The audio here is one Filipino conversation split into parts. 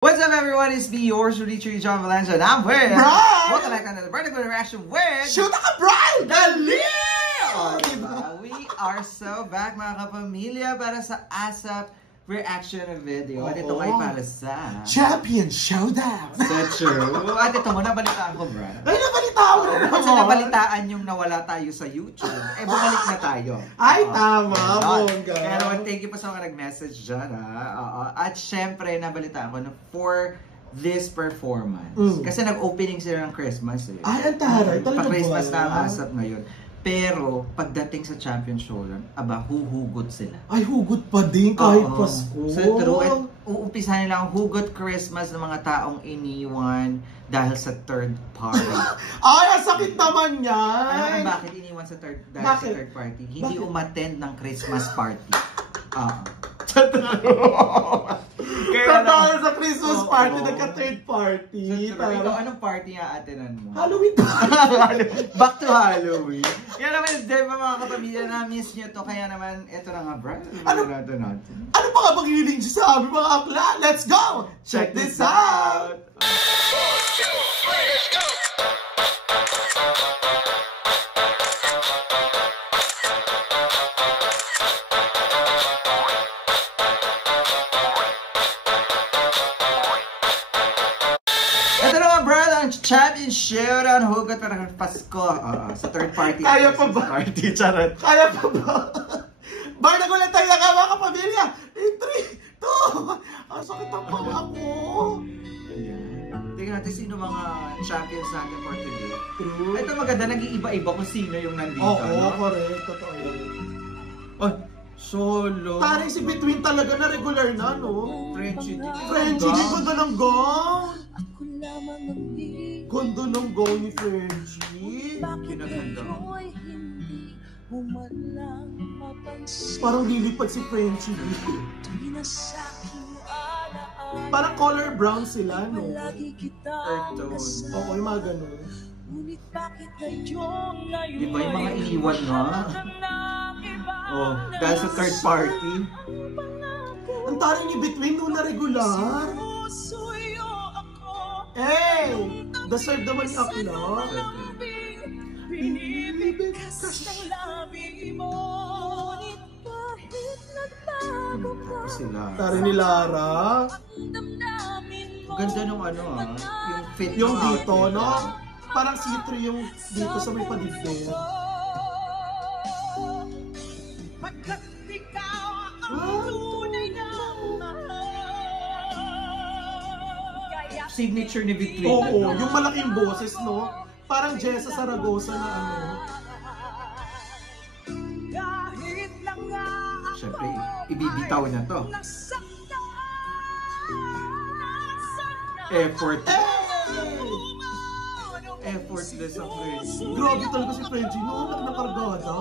What's up, everyone? It's me, yours, Rudy Tree, John Valencia, and I'm with Brian! Welcome back to another vertical reaction with Shoot ka, Brian! Dali! We are so back, mga kapamilya, para sa ASAP reaction video. At ito ay para sa Champion Showdown! That's true. At ito mo, nabalitaan ko, Brian. Ay, nabalitaan mo na Kasi nabalitaan yung nawala tayo sa YouTube. Eh, bumalik na tayo. Ay, tama, bongga. Kaya naman, thank you pa sa mga nag-message dyan, At syempre, nabalitaan ko na for this performance. Kasi nag-opening sila ng Christmas eh. Ay, ang taray. Talaga Pa-Christmas ba? na ang ASAP ngayon. Pero, pagdating sa Champion Showdown, aba, huhugot sila. Ay, hugot pa din kahit Pasko. So, true. At uumpisahan nila ang hugot Christmas ng mga taong iniwan dahil sa third party. Ay, ang sakit naman yan! Alam mo bakit iniwan sa third party? Hindi umattend ng Christmas party. Kaya tayo sa Christmas party, nagka-third party. Ikaw, anong party nga atinan mo? Halloween Back to Halloween. Kaya naman, diba mga kapamilya, na-miss nyo to. Kaya naman, eto na nga, Brian. Ano pa nga bang hiling siya sa amin, mga akla? Let's go! Check this out! Let's go! Ito naman, Brian, ang Champion Showdown hugot para Pasko. Sa third party. Kaya pa ba? Party, charot. Kaya pa ba? Bar, nagulat tayo na ka, mga kapamilya! In 3, 2, ang sakit ang panga ko! Tingnan natin sino mga champions natin for today. True. Ito maganda, nag-iiba-iba kung sino yung nandito. Oo, correct. Totoo yun. Oh, solo. Parang si Between talaga na regular na, no? Frenchie. Frenchie, di ganda ng gown! Ganda ng gown ni Frenchie. Kinaganda. Parang lilipad si Frenchie. Parang color brown sila, no? Earth tone. Oo, yung mga ganun. Di ba yung mga iniwan nga? Oh, dahil sa third party. Ang taray ni Between no na regular. Hey! Deserve naman ni Akla. Sila. Taray ni Lara. Ganda nung ano yung fit Yung ng dito, outfit. no? Parang see-through yung dito sa may padibdib. Signature ni Between. Oo, yung malaking boses, no? Parang Jessa Zaragoza na ano. Siyempre, ibibitaw na to. Effort. Effortless ang Frenchie. Grabe talaga si Frenchie, no? Nakakargada.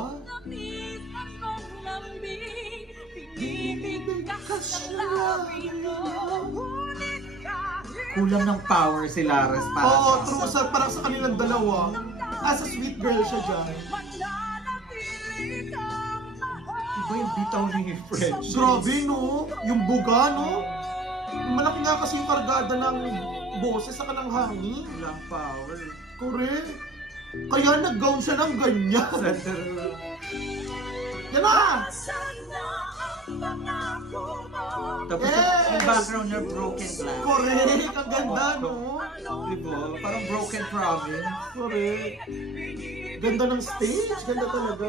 Kulang ng power si Laras para Oo, true. Parang sa kanilang dalawa. As a sweet girl siya dyan. Iba yung bitaw ni Frenchie. Grabe, no? Yung buga, no? Malaki nga kasi yung kargada ng boses sa kanang hangin. Kulang power. Correct. Kaya nag-gown siya ng ganyan. Center. Yan na! Tapos yung background niya broken glass. Correct! Ang ganda, no? Diba? Parang broken province. Correct. Ganda ng stage. Ganda talaga.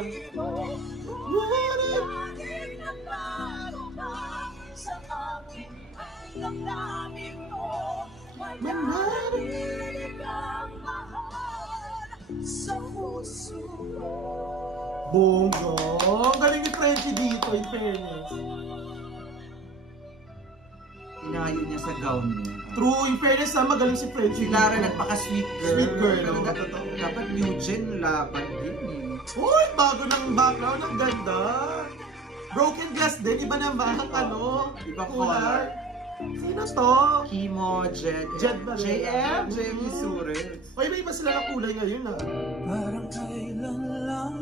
Bongo! Ang galing ni Frenchie dito, in fairness. Inayon niya sa gown niya. True, in fairness na magaling si Frenchie. Si Lara nagpaka-sweet girl. Sweet girl, Pero no? Totoo. dapat Eugene laban din eh. Uy, bago ng background, ang ganda. Broken glass din, iba naman ang ano, Iba color. Sino to? Kimo, Jed. Jed ba rin? JM Missouri. O iba-iba sila ng kulay ngayon, ah. Parang kailan lang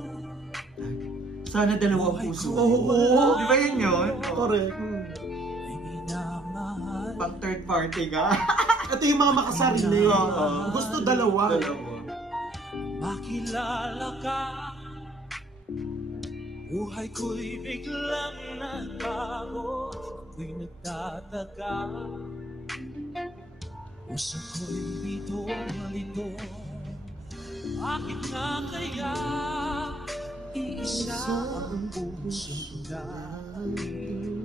Sana dalawang puso. Oo. Di ba yun yun? Correct. ay minamahal pang third party ka. Ito yung mga makasarili. Oo. Gusto dalawa. Makilala ka, buhay ko'y biglang nagbago. Ako'y nagtataka, puso ko'y lito-lito. Bakit nga kaya iisa ang puso namin?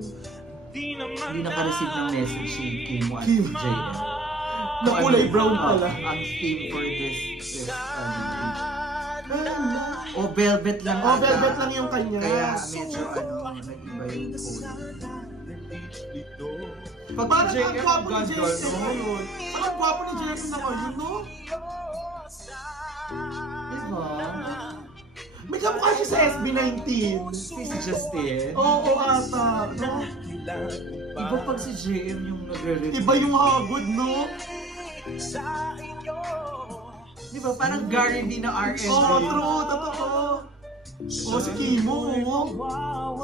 Di naman Hindi naka-receive ng message si Kimo at Kim. JM. Na kulay brown pala. Ang theme for this o velvet lang Oh, ata. velvet lang yung kanya. Kaya medyo nag-iba yung code. Pag Parang JM, ang gwapo ni gandol, Jason no? ngayon. Ang gwapo ni Jason na ngayon, no? Diba? May kamukha siya sa SB19. Si Justin. Oo, ata. No? Iba pag si JM yung nagre-review. Iba yung hagod, no? Diba? Parang Gary V na R&B. Oo, true. Totoo. Oo, si Kimo.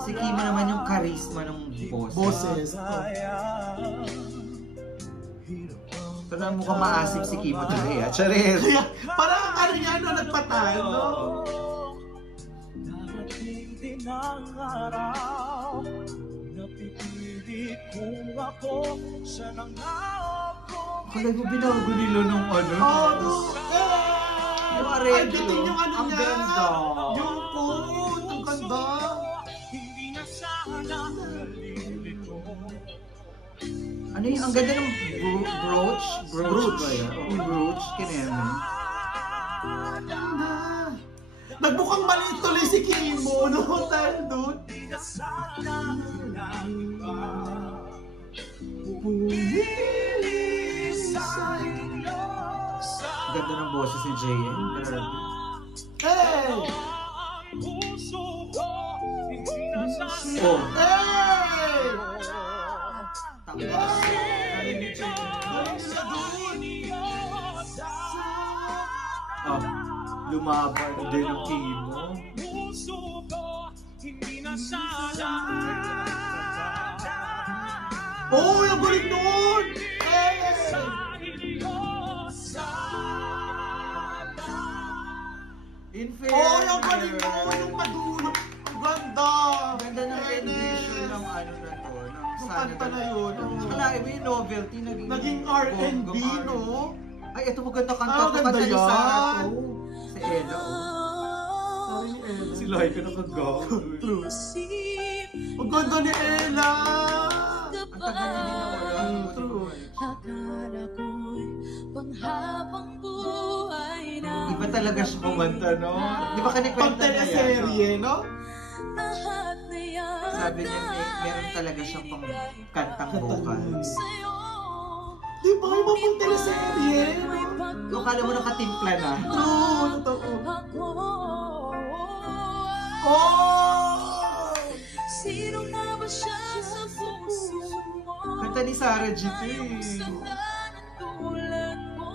Si Kimo naman yung charisma ng boss. Boses. Pero mukhang maasip si Kimo talaga. Charis. Kaya, parang ano niya, no, nagpatan, no? Darating din ang araw, napipilit kung ako siya nang ako. Kala mo binago nila nung ano? Oo, no? Yung Ay, arreglo. dating yung ano Ang niya. ganda. Yung code. Ang ganda. Hindi na sana nalilito. Ano yung, ang ganda ng brooch? Brooch ba yan? Yung brooch, kineme. Nagbukang maliit tuloy si Kimo, no? Dahil doon. Hindi na sana naiba. Ganda ng boses ni JM. Grabe. Hey! Ang puso ko, hindi na sana Oh, Hey! tapos. Ah, lumaban din ang Kimo. puso ko, hindi na sana. Oh, yung galing nun! Hey! In Oh, yung galing nun! Yung padulog! Ang ganda! Ang ganda ng rendition ng ano na to. Ng Yung sana kanta na yun. Wala, iba yung novelty. Naging R&B, bonggong no? Ay, ito maganda kanta Ah, to. ganda Kanta ni yan. Sarah to. Si Ella. oh. Sorry ni Ella. Si Laika nakagaw. True. Ang ganda ni Ella! Ang tagal na din nawala. True. Akala ko'y panghabang buhay na Iba talaga siya kumanta, no? Di ba Pang kanikwenta niya yan? teleserye, no? lahat na yan Sabi niya, meron talaga siyang pang kantang vocal. sa'yo. Di ba? Yung mga pang teleserye, no? Yung kala mo nakatimpla na. True, totoo. Ako, Oh! sino nga ba siya sa puso mo? Kanta ni Sarah G. to Ngayong eh. salan ang tulad mo.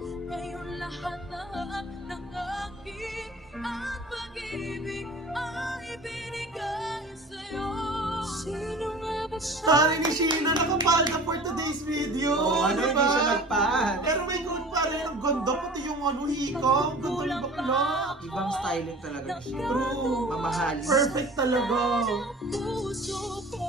Ngayon lahat na ng aking at pag-ibig ay binigay sa'yo. Sino nga ba siya? Sorry ni Sheena, nakapal na for today's video. Oo, ano, diba? hindi siya nagpaan. Pero may good pa rin. Ang ganda, pati yung ano, hika. Ang ganda ng bakla. Ibang styling talaga siya. True. Mamahali. Perfect talaga. Puso ko.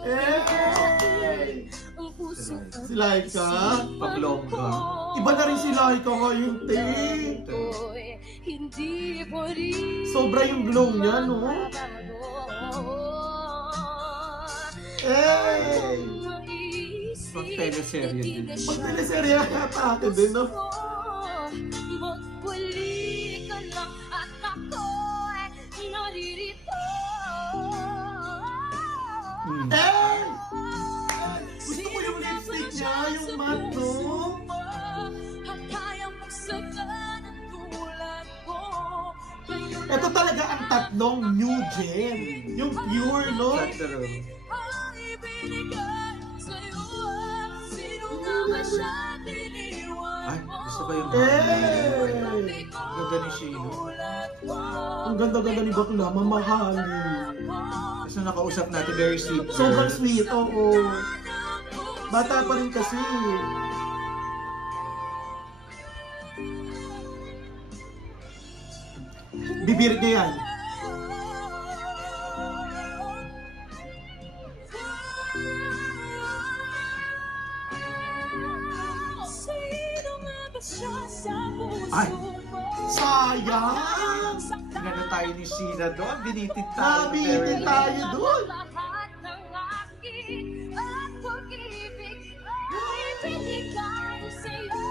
Eh! Ang puso ko. Si Laika. Paglongga. Iba na rin si Laika ngayon, te. Ko'y hindi pa rin Sobra yung glow niya, no? Eh! Pag teleserye din. Pag teleserye yata akin din, no? Magpuli ka lang at ako'y naririto. Eh! Gusto ko yung lipstick niya, yung matte, no? Ang kayang magsagan ng tulad ko. Ito talaga ang tatlong new gen. Yung pure, no? True. Ay binigay sa'yo. Sino nga ba siya tiniwan Ay, mo? gusto ko yung Eh! ganda ni Shino. Ang ganda-ganda ni Bakla, mamahali. Kasi nakausap natin, very sweet. Sobrang sweet, oo. Bata pa rin kasi. Bibir niya yan. Sino nga ba siya sa puso Ay. mo? Sayang! Gano'n tayo ni Sheena doon. Binitit tayo. Nabitin tayo doon. Lahat ng akin at pag-ibig ay binigay sa'yo.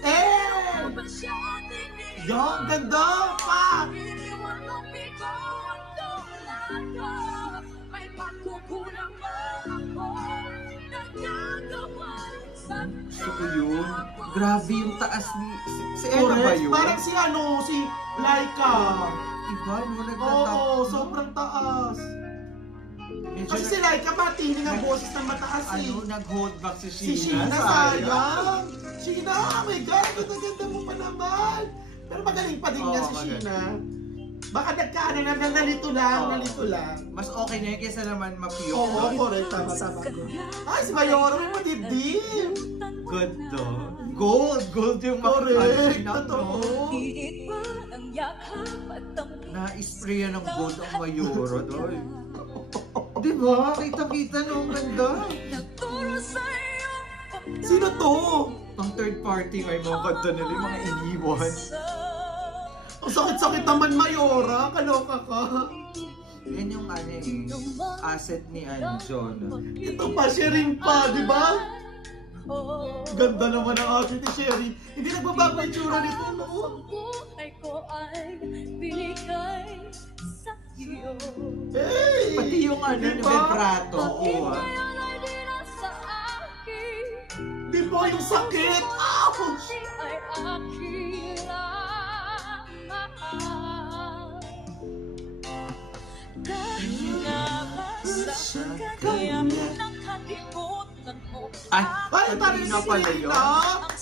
Eh! Ba siya tinigil? Yan, ganda pa! Iniwan mo bitawan tulad ko. May pagkukulang ba ako? Nagagawa sa Gusto ko yun. Grabe yung taas ni... Si Ella ba Correct. yun? Parang si si Laika. Iba, no? Oo, sobrang taas. Medyo Kasi si Laika matiling ang boses ng mataas eh. Ano, nag-hold back si Si Sheena. Sheena, sayang. Sheena, oh my God, ganda mo pa naman. Pero magaling pa din Oo, niya si magaling. Sheena. Baka nagkaano na nalito lang. Mas okay na yun kaysa naman mapiyok. Oo, correct. Tama. Ay, si Mayoro may madibdib. Good do. Gold yung Correct, makikita. totoo. Higit pa ang yakap at ang Na-sprayan ng gold ang Mayoro doon. Diba? Kita-kita no, ang ganda. nagturo sa'yo. Sino to? Ang third party may mga ganda nila, yung mga iniwan. Ang sakit-sakit naman, Mayora. Kaloka ka. Yan yung asset ni John. Ito pa, Sherin pa, di ba? Ganda naman ang asset ni Sherin. Hindi nagbabago yung tsura nito, no? Ang buhay ko ay binigay sa iyo. Hey! Pati yung Diba? vibrato. Ngayon ay di na sa akin. Di ba yung sakit? Ouch! Di ay akin lang. Dahil nga ba sa kaya nakalimutan mo Ay, Ay, parang na pala yun.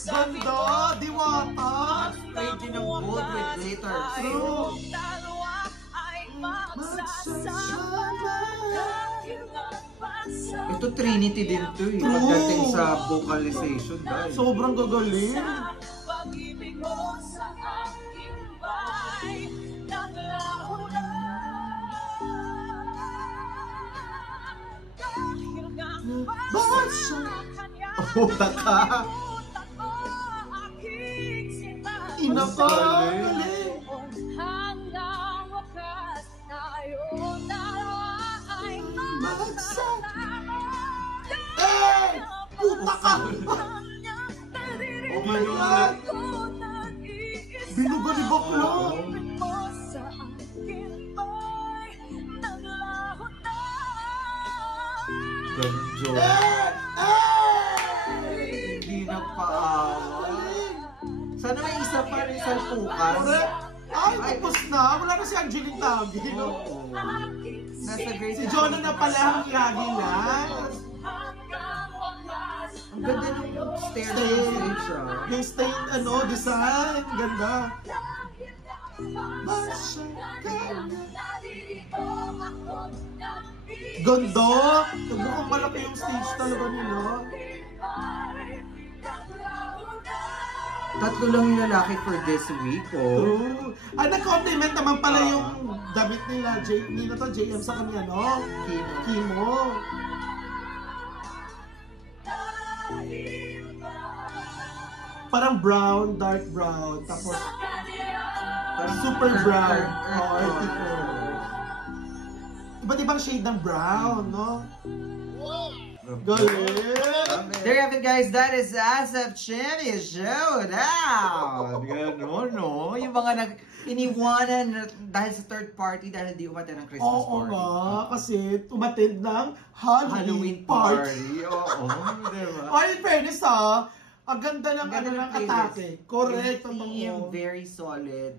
Ganda, diwata. Pwede ng gold with glitters. True. dalawa ay magsasama. Dahil nga ba sa Ito Trinity din to eh. True. Pagdating sa vocalization guys. Sobrang gagaling. pag-ibig mo sa aking bahay naglaho na. Dahil nga ba sa kanya Puta ka. utak mo aking sinabi. Ina ka, Galing. galing. Hanggang wakas tayong dalawa ay magsasama. Eh! Puta ka! Oh my God. Binuga ni Bakla. Ganjo. Eh! Hindi nagpaawa. Sana may isa pa rin sa pukas. Correct. Ay, tapos na. Wala na si Angeline Tagi. No? Oo. Nasa grade Si Jonah na pala ang lagi na. Ang ganda ng stair Stain. stage siya. Yung stain, design. Ganda. Ganda. Mukhang malaki yung stage talaga nila. Tatlo lang yung lalaki for this week, oh. True. Nag-compliment naman pala yung damit nila, JM sa kanya, no? Kimo. Parang brown, dark brown, tapos Parang super brown. earth Oo, tone. tipo. Iba't ibang shade ng brown, no? Galing! There you have it guys, that is ASAP Chimmy Showdown! Ganun, no? Yung mga iniwanan dahil sa third party dahil di umaten ng Christmas Oo party. nga, kasi tumatid ng Halloween party. Oo, diba? Ay, in fairness ang ganda ng atake. Correct. Yung theme, very solid.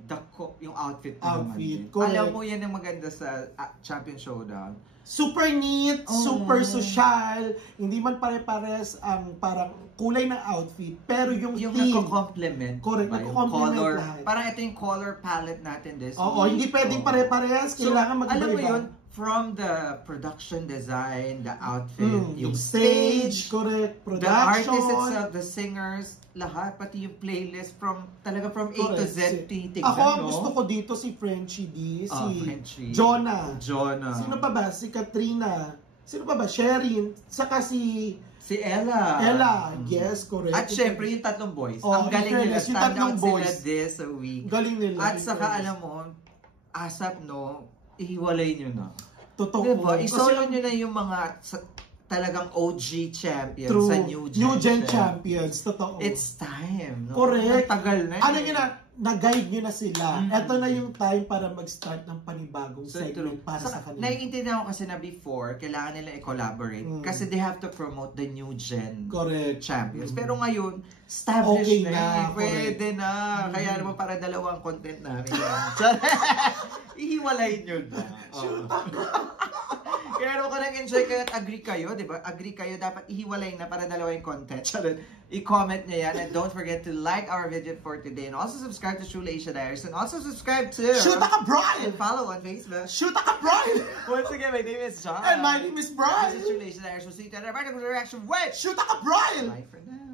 Yung outfit pa naman din. Correct. Alam mo yan ang maganda sa Champion Showdown. Super neat, Oh. super social, hindi man pare-pares ang parang kulay ng outfit, pero yung theme. nagko-complement. Correct, diba? Yung nagko-complement color. lahat. Parang ito yung color palette natin this Oo, week. hindi pwedeng pare-pares, So, kailangan mag-iba-iba. alam mo yun, from the production design, the outfit, yung stage, correct, the artists production. itself, the singers, lahat, pati yung playlist from A to Z, titignan, Ako, ang no? gusto ko dito si Frenchie D, si Frenchie. Jonah. Jonah. Sino pa ba? Si Katrina. Sino pa ba? Sherin. Saka si Si Ella. Ella. Yes, correct. At syempre, yung tatlong boys. Oh, Ang galing nila. yung Stand tatlong out sila boys. this week. Galing nila. At saka, alam mo, ASAP, no, ihiwalay nyo na. Totoo. Diba? Kasi Isolo ang nyo na yung mga talagang OG champions true, sa New Gen champions. Totoo. It's time. No? Correct. Tagal na. Ano yun na, nag-guide nyo na sila. Ito na yung time para mag-start ng panibagong segment para sa kanila. Naiintindihan ko kasi na before, kailangan nila i-collaborate kasi they have to promote the new gen Correct. champions. Pero ngayon, established Okay na. na, Pwede na. Kaya naman para dalawang content namin. Ihiwalay nyo na. Shoot. Kaya naman kung nag-enjoy kayo at agree kayo, di ba? Agree kayo, dapat ihiwalay na para dalawa yung content. I-comment nyo yan. And don't forget to like our video for today. And also subscribe to True Asia Diaries. And also subscribe to... Shoot ka, Brian! And follow on Facebook. Shoot ka, Brian! Once again, my name is John. And my name is Brian! This is True Asia Diaries. We'll see you in our reaction with... Shoot ka, Brian! Bye for now.